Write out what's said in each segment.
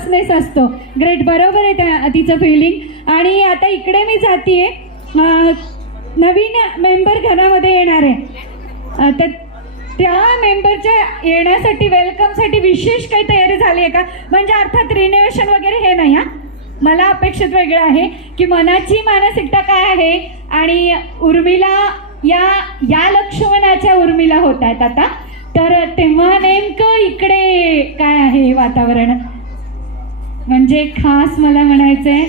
Nervousness असतो. Great, बरोबर आहे तिचं फिलिंग. आणि आता इकडे मी जातीये, नवीन मेंबर घरामध्ये येणार आहे, तर त्या मेंबरच्या येण्यासाठी वेलकमसाठी विशेष काही तयारी झाली आहे का? म्हणजे अर्थात रिनोव्हेशन वगैरे हे नाही हा, मला अपेक्षित वेगळं आहे की मनाची मानसिकता काय आहे. आणि उर्मिला या लक्ष्मणाच्या उर्मिला होत आहेत आता, तर तेव्हा नेमकं इकडे काय आहे वातावरण. म्हणजे खास मला म्हणायचंय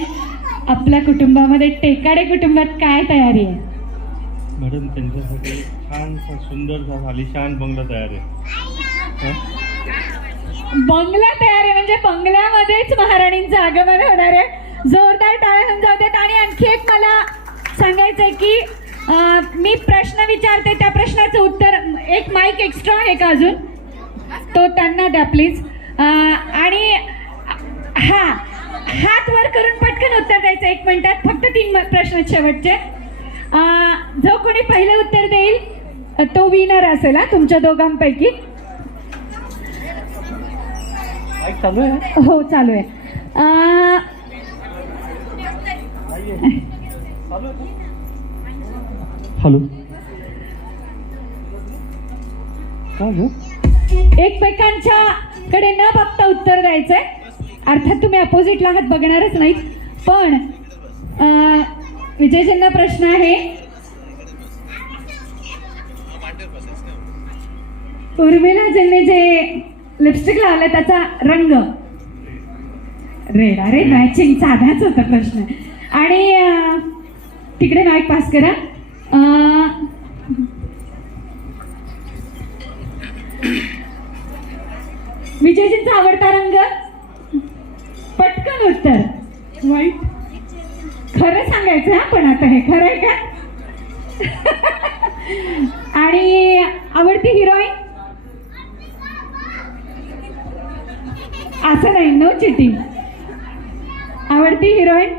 आपल्या कुटुंबामध्ये, टेकाडे कुटुंबात काय तयारी आहे? मॅडम त्यांच्यासाठी छानसा सुंदरसा आलिशान बंगला तयार आहे. बंगला तयार आहे म्हणजे बंगल्यामध्येच महाराणींचं आगमन होणार आहे. जोरदार टाळ्या होऊन जाऊ देत. आणि आणखी एक मला सांगायचंय की मी प्रश्न विचारते, त्या प्रश्नाचं उत्तर, एक माईक एक्स्ट्रा आहे का अजून, तो त्यांना द्या प्लीज. आणि हात वर करून पटकन उत्तर द्यायचं 1 मिनिटात. फक्त 3 प्रश्न शेवटचे. जो कोणी पहिलं उत्तर देईल तो विनर असेल हा तुमच्या दोघांपैकी. चालू आहे? हो चालू आहे. हॅलो, काय एकमेकांच्या कडे न बघता उत्तर द्यायचंय. अर्थात तुम्ही अपोजिटला हात बघणारच नाही. पण विजयजींना प्रश्न आहे, उर्मिलाजींनी जे लिपस्टिक लावलं त्याचा रंग रेड. अरे मॅचिंग, साधाच होता प्रश्न. आणि तिकडे माईक पास करा. विजयजींचा आवडता रंग, पटकन उत्तर. वाईट. खरं सांगायचं हा, पण आता हे खरं आहे का? आणि आवडती हिरोईन, असं नाही, नो चिटिंग. आवडती हिरोईन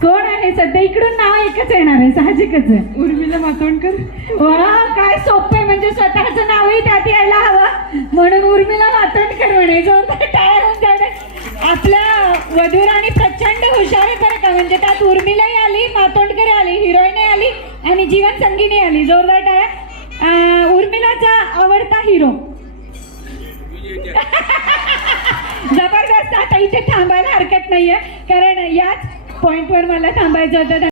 कोण आहे सध्या? इकडून नाव एकच येणार आहे, साहजिकच आहे. उर्मिला मातोंडकर. वा, काय सोपं आहे. म्हणजे स्वतःचं नावही त्यात यायला हवं, म्हणून उर्मिला मातोंडकर म्हणे. जोरदार टाळ्या होऊन जाणे. आपल्या वधूराणी प्रचंड हुशार आहे बरं का. म्हणजे त्यात उर्मिलाही आली, मातोंडकर आली, हिरोईनही आली आणि जीवन संगीनी आली. जोरदार टाळ्या. उर्मिलाचा आवडता हिरो. जबरदस्त. आता इथे थांबायला हरकत नाहीये, कारण याच पॉइंटवर मला थांबायचं होतं.